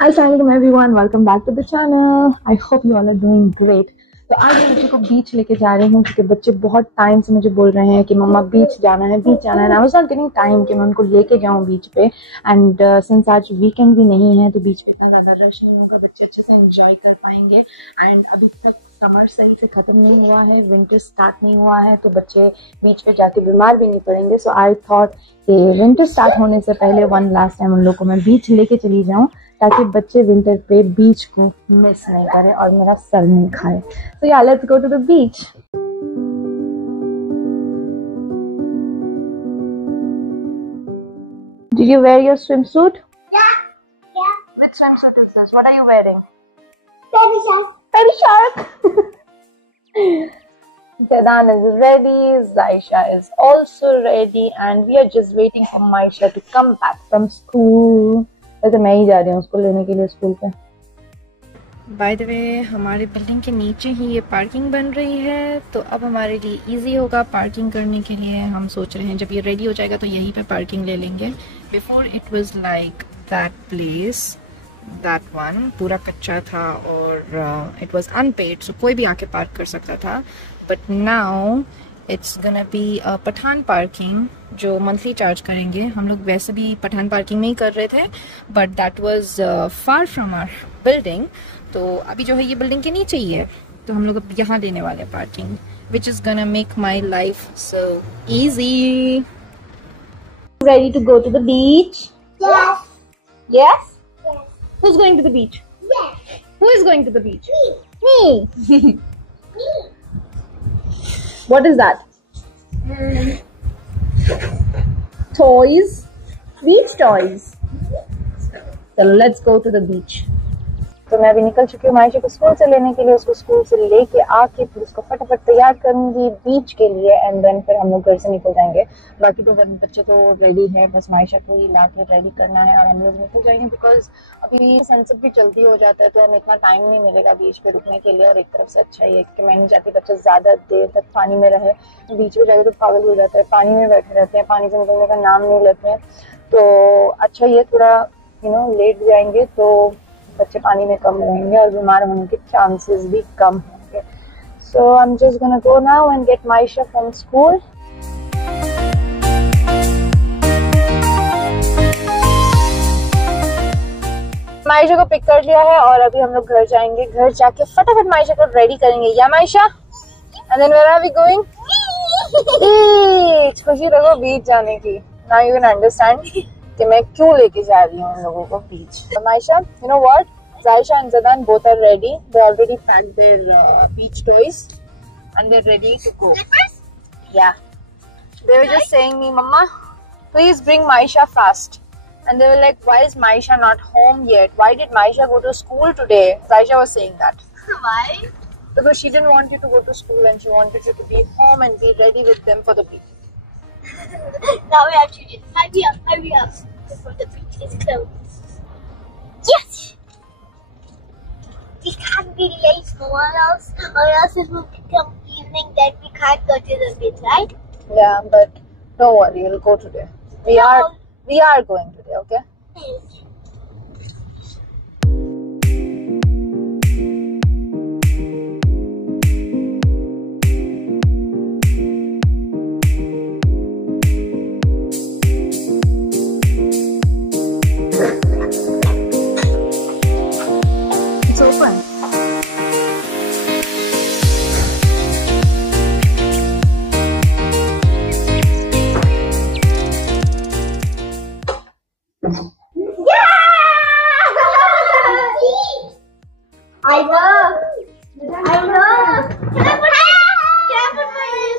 Assalamualaikum everyone, welcome back to the channel. I hope you all are doing great. तो आज मैं बच्चे को बीच लेके जा रही हूँ क्योंकि बच्चे बहुत टाइम से मुझे बोल रहे हैं कि मम्मा बीच जाना है बीच जाना है. I was not getting time कि मैं उनको लेके जाऊँ बीच पे. एंड सिंस आज वीकेंड भी नहीं है तो बीच पे इतना ज़्यादा रश नहीं होगा, बच्चे अच्छे से एंजॉय कर पाएंगे. एंड अभी तक समर सही से ख़त्म नहीं हुआ है, विंटर स्टार्ट नहीं हुआ है, तो बच्चे बीच पे जाके बीमार भी नहीं पड़ेंगे. सो आई थॉट कि विंटर स्टार्ट होने से पहले वन लास्ट टाइम उन लोग को मैं बीच लेके चली जाऊँ ताकि बच्चे विंटर पे बीच को मिस नहीं करें और मेरा सर नहीं खाए. So yeah, let's go to the beach. Did you wear your swimsuit? Yeah. Which swimsuit is this? What are you wearing? Baby shark. Baby shark. Zadan is ready, Zaisha is also ready, and we are just waiting for Maisha to come back from school. वैसे मैं ही जा रही हूँ उसको लेने के लिए school पे. बाय द वे, हमारे बिल्डिंग के नीचे ही ये पार्किंग बन रही है, तो अब हमारे लिए इजी होगा पार्किंग करने के लिए. हम सोच रहे हैं जब ये रेडी हो जाएगा तो यहीं पे पार्किंग ले लेंगे. Before it was like that place, that one पूरा कच्चा था और इट वाज अनपेड, सो कोई भी आके पार्क कर सकता था. But now it's gonna be Pathan parking जो मंथली चार्ज करेंगे. हम लोग वैसे भी पठान पार्किंग में ही कर रहे थे, but that was far from our building. तो अभी जो है ये बिल्डिंग के नीचे ही है, तो हम लोग अब यहाँ देने वाले हैं पार्किंग, विच इज गना make my life so easy. Ready to go to the beach? Yes. Yes? Yes. Who's going to the beach? Yes. Who is going to the beach? Me. Me. Me. What is that? Toys. Beach toys. So let's go to the beach. तो मैं अभी निकल चुकी हूँ मायशा को school से लेने के लिए. उसको स्कूल से लेके आके फिर उसको फटाफट तैयार करूंगी बीच के लिए, एंड देन फिर हम लोग घर से निकल जाएंगे. बाकी तो बच्चे तो रेडी है, बस मायशा को ही ला के रेडी करना है और हम लोग निकल जाएंगे. बिकॉज अभी सनसेट भी जल्दी हो जाता है तो हमें इतना टाइम नहीं मिलेगा बीच पे रुकने के लिए. और एक तरफ से अच्छा ही है कि मैं नहीं चाहती बच्चे ज्यादा देर तक पानी में रहे. बीच पे जाके तो पागल हो जाता है, पानी में बैठे रहते हैं, पानी से निकलने का नाम नहीं लेते हैं. तो अच्छा ये थोड़ा लेट जाएंगे तो बच्चे पानी में कम रहेंगे और बीमार होने के चांसेस भी कम होंगे. So I am just gonna go now and get Maisha from school. Maisha को पिक कर लिया है और अभी हम लोग घर जाएंगे. घर जाके फटाफट मायशा को रेडी करेंगे. या Maisha? And then where are we going? Beach. खुशी लगो बीच जाने की. नाउ यू कैन अंडरस्टैंड कि मैं क्यों लेके जा रही हूँ उन लोगों को बीच. Maysha, you know what? Zaisha and Zadan both are ready. They already packed their beach toys and they're ready to go. Yeah. They were just saying me, Mama, please bring Maisha fast. And they were like, why is Maisha not home yet? Why did Maisha go to school today? Zaisha was saying that. Why? Because she didn't want you to go to school and she wanted you to be home and be ready with them for the beach. Now we have to just hurry up before the beach is closed. Yes! We can't be late or else it will become evening, then we can't go to the beach, right? Yeah, but don't worry, we'll go today. We are going today, okay? It's open. I know. Can I put my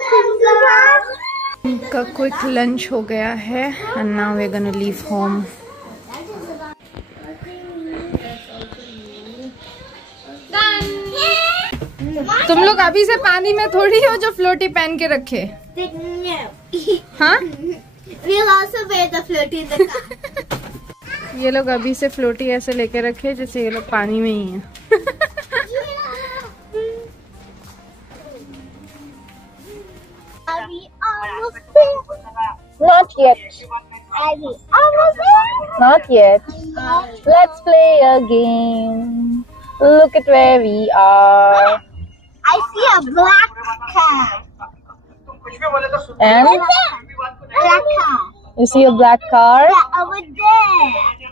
hands का quick lunch हो गया है and now we are gonna leave home. तुम लोग अभी से पानी में थोड़ी हो जो फ्लोटी पहन के रखे. हाँ? We'll also wear the floaty in the car. ये लोग अभी से फ्लोटी ऐसे लेके रखे जैसे ये लोग पानी में ही हैं. Are we almost there? Not yet. Almost there. Not yet. Let's play a game. Look at where we are. I see a black car. And Black car. you see a black car? Yeah, over there.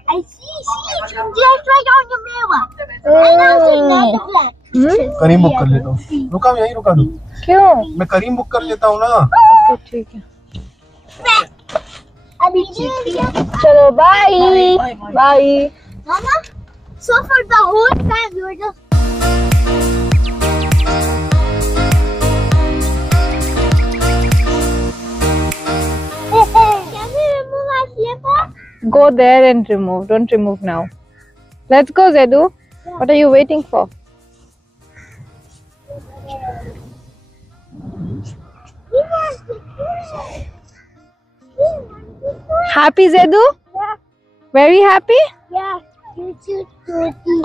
I see just right on the mirror. And also another black. Karim book कर लेता हूँ। रुका मैं यहीं रुका दूँ। क्यों? मैं करीम बुक कर लेता हूँ ना। Okay, ठीक है। अभी चलो bye. Bye. Mama, so for the whole time you were just. Can we remove our slipper? Go there and remove. Don't remove now. Let's go, Zedu. What are you waiting for? Happy, Zedu? Yeah. Very happy? Yeah. You choose dirty.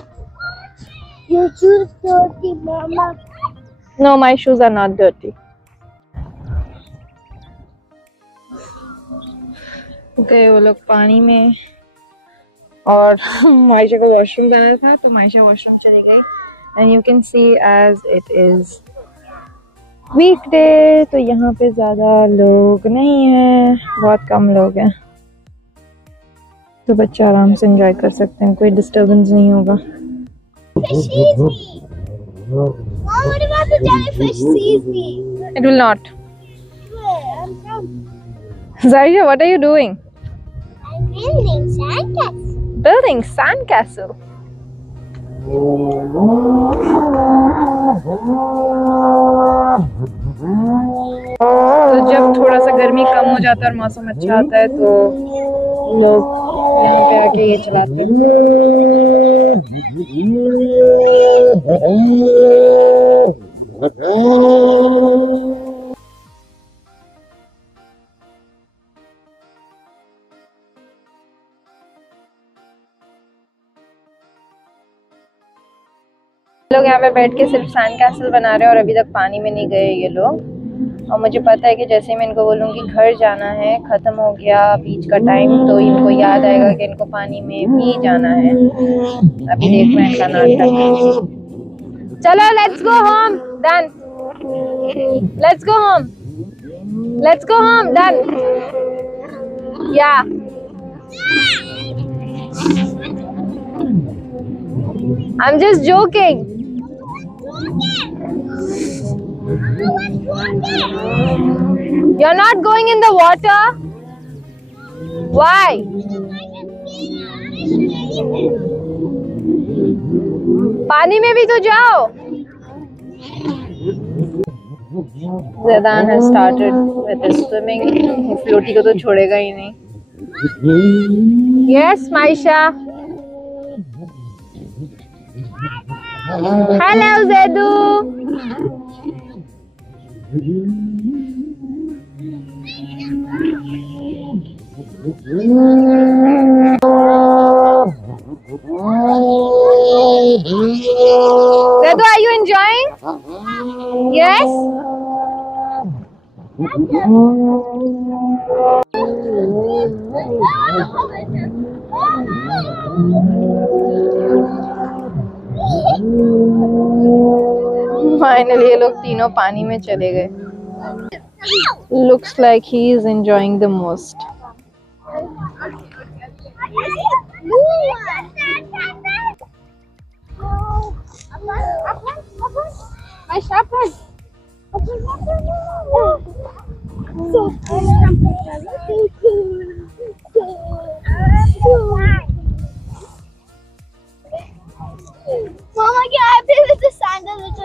You choose dirty, Mama. No, my shoes are not dirty. गए वो लोग पानी में और मायशा का washroom जाना था तो मायशा वॉशरूम चले गए and you can see as it is weekday तो यहाँ पे ज्यादा लोग नहीं है, बहुत कम लोग हैं तो बच्चे आराम से एंजॉय कर सकते हैं, कोई डिस्टर्बेंस नहीं होगा। Fish sees me. Mom, what about the jellyfish sees me? It will not. I'm from. Zaria, what are you doing? I'm building sandcastles. Building sandcastle. तो जब थोड़ा सा गर्मी कम हो जाता है और मौसम अच्छा आता है तो लोग यहाँ पे आके ये चलाते हैं। लोग यहाँ पे बैठ के सिर्फ सैंड कैसल बना रहे हैं और अभी तक पानी में नहीं गए ये लोग। और मुझे पता है कि जैसे मैं इनको बोलूँगी घर जाना है, ख़त्म हो गया बीच का टाइम, तो इनको याद आएगा कि इनको पानी में भी जाना है। अभी देख रहे हैं इनका नाटक। चलो let's go home, done. Let's go home, let's go home, done. या I'm just joking. You're not going in the water? Why? पानी में भी तो जाओ। Zedan has started with his swimming. फ्लोटी को तो छोड़ेगा ही नहीं। Yes, Maisha. Hello, Zedu. Zedu, are you enjoying? Yes? Finally ये लोग तीनों पानी में चले गए। Looks like he is enjoying the most. Mama, can I play with the sandals?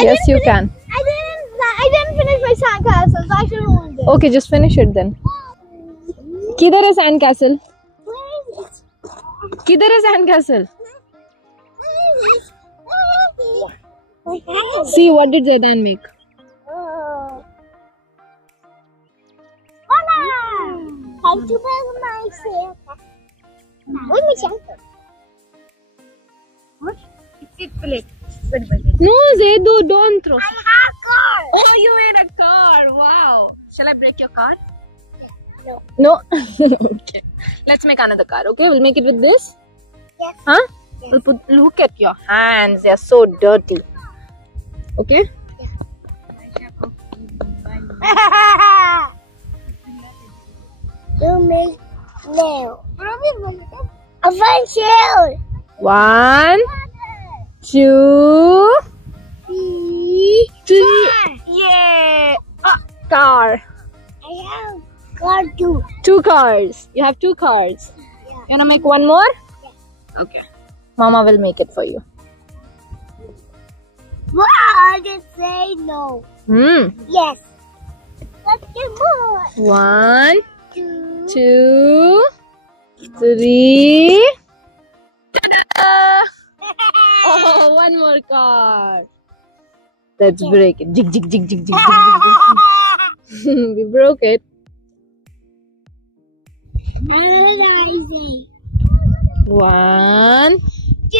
Yes, you can. I didn't finish my sandcastles. I should hold it. Okay, just finish it then. किधर है sand castle? किधर है sand castle? See, what did Zedan make? Mama, time to build my sandcastle. Where's my sandcastle? What? It's plate. No, Zedu, don't throw. I have car. Oh, you made a car. Wow. Shall I break your car? No. No? Okay. Let's make another car, okay? We'll make it with this. Yes. Huh? Yes. We'll put, look at your hands. They're so dirty. Okay? You make nail. A fun shell. 1, 2, 3. Yay! Car. I have car too. 2 cars. You have 2 cars. Yeah. You wanna make one more? Yes. Okay. Mama will make it for you. What? I just say no. Yes. Let's get more. 1, 2. 2, 3. Ta-da! Oh, one more car. Let's break it. Jig, jig, jig, jig, jig, jig, jig, jig. We broke it. Analyzing. 1. 2.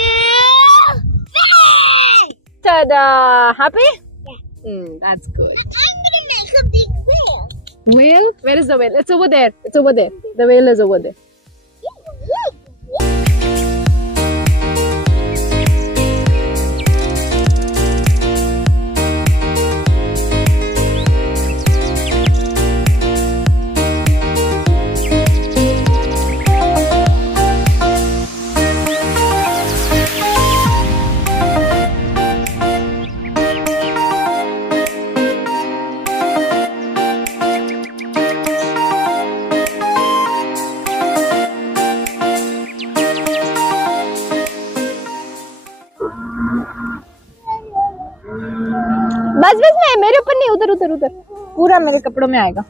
3. Ta-da! Happy? Yeah. That's good. I'm gonna make a big wheel. Whale? Where is the whale? It's over there. It's over there. The whale is over there. बस बस नहीं, मेरे ऊपर नहीं, उधर उधर उधर, पूरा मेरे कपड़ों में आएगा.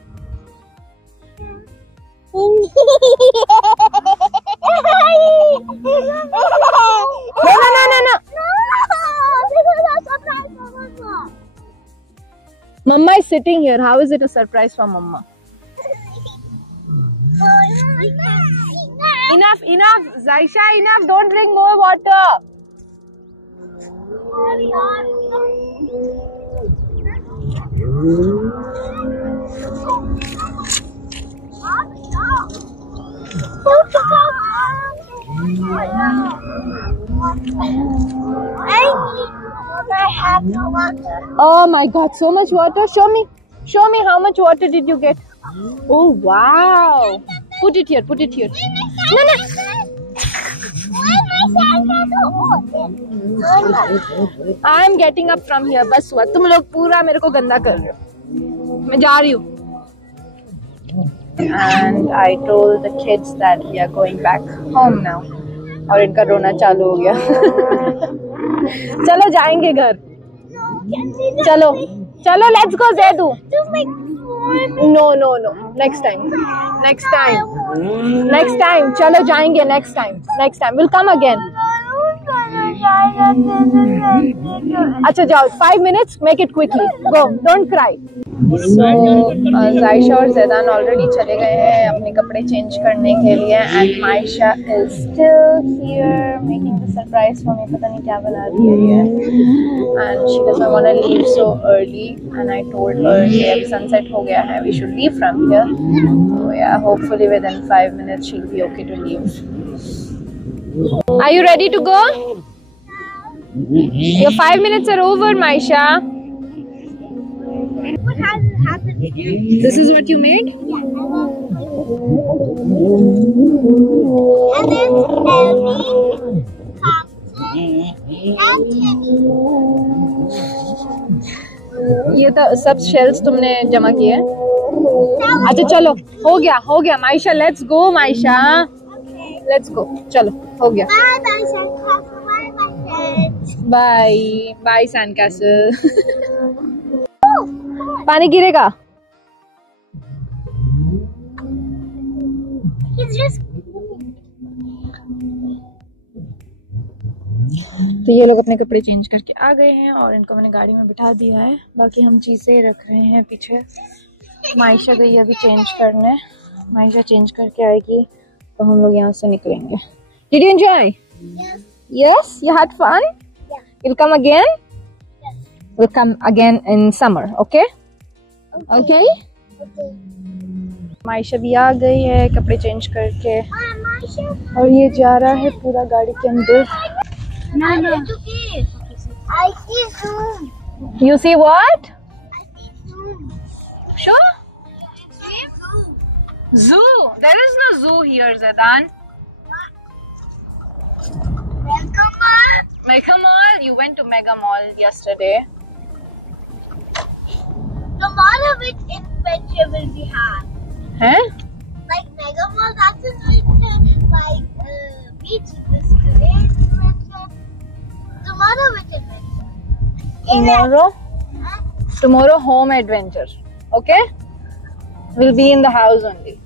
No. Mama is sitting here. How is it a surprise for Mama? Enough, Zaisha, enough. Don't drink more water. Oh my God, so much water. Show me how much water did you get? Oh wow. Put it here. No. I'm getting up from here. बस हुआ. तुम लोग पूरा मेरे को गंदा कर रहे हो. मैं जा रही हूँ. And I told the kids that we are going back home now. और इनका रोना चालू हो गया. चलो जाएंगे घर. चलो let's go Zaidu. No. Next time. चलो जाएंगे next time. We'll come again. अच्छा जाओ. 5 minutes. Make it quickly. Go. Don't cry. So Zaisha और Zaidan already चले गए हैं अपने कपड़े चेंज करने के लिए. And Maisha is still here making the surprise for me. पता नहीं क्या बना रही है ये. And she doesn't want to leave so early. And I told her कि अभी sunset हो गया है. We should leave from here. So yeah, hopefully within 5 minutes she'll be okay to leave. Are you ready to go? Your 5 minutes are over, Maisha. What has happened? This is what you made? And then Ellie, Thompson, and Timmy. ये तो सब shells तुमने जमा किए. अच्छा चलो, हो गया. Maisha, let's go Maisha. Let's go. चलो, हो गया. Bye sand castle. पानी गिरेगा. तो ये लोग अपने कपड़े चेंज करके आ गए हैं और इनको मैंने गाड़ी में बिठा दिया है. बाकी हम चीजें रख रहे हैं पीछे. माइशा गई अभी चेंज करने. माइशा चेंज करके आएगी तो हम लोग यहाँ से निकलेंगे. Did you enjoy? Yes, you had fun? Yeah. You'll come again? Yes. We'll come again in summer, okay? Okay? Okay. Maysha भी आ गई है कपड़े चेंज करके और ये जा रहा है पूरा गाड़ी के अंदर। I see Zoom. You see what? I see Zoom. Sure? Zoom. Zoo. There is no zoo here, Zedan. Welcome, Mom. Mega Mall. You went to Mega Mall yesterday. Tomorrow, which adventure will we have? Huh? Like Mega Mall, that's adventure. Like beach, this today's adventure. Tomorrow, which adventure? Tomorrow? Huh? Tomorrow home adventure. Okay? We'll be in the house only.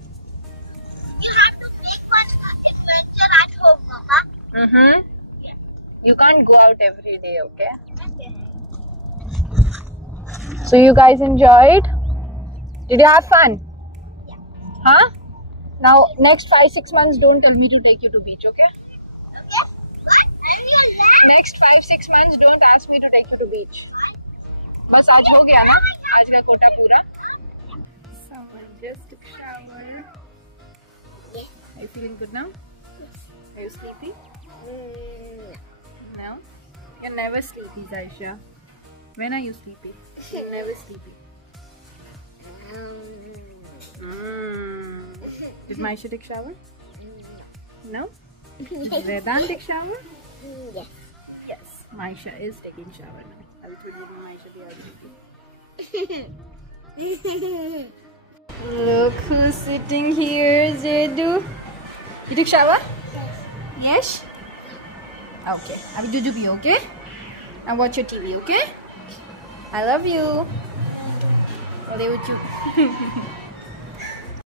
You have to make one adventure at home, Mama. Mm-hmm. You can't go out every day, okay? Okay. So you guys enjoyed? Did you have fun? Yeah. Huh? Now next 5-6 months don't tell me to take you to beach, okay? Okay? What? Next 5-6 months don't ask me to take you to beach. बस आज हो गया ना? आज का कोटा पूरा. Someone just took a shower. Are you feeling good now? Are you sleepy? No? You're never sleepy, Zaisha. When are you sleepy? You're never sleepy. Did Maisha take shower? No? Did Vedan take shower? Yes. Yes. Maisha is taking shower now. I'll put you in Maisha the other. Look who's sitting here, Zedu. You took shower? Yes? Okay. I will do be okay? And watch your TV, okay? I love you. I'll play with you.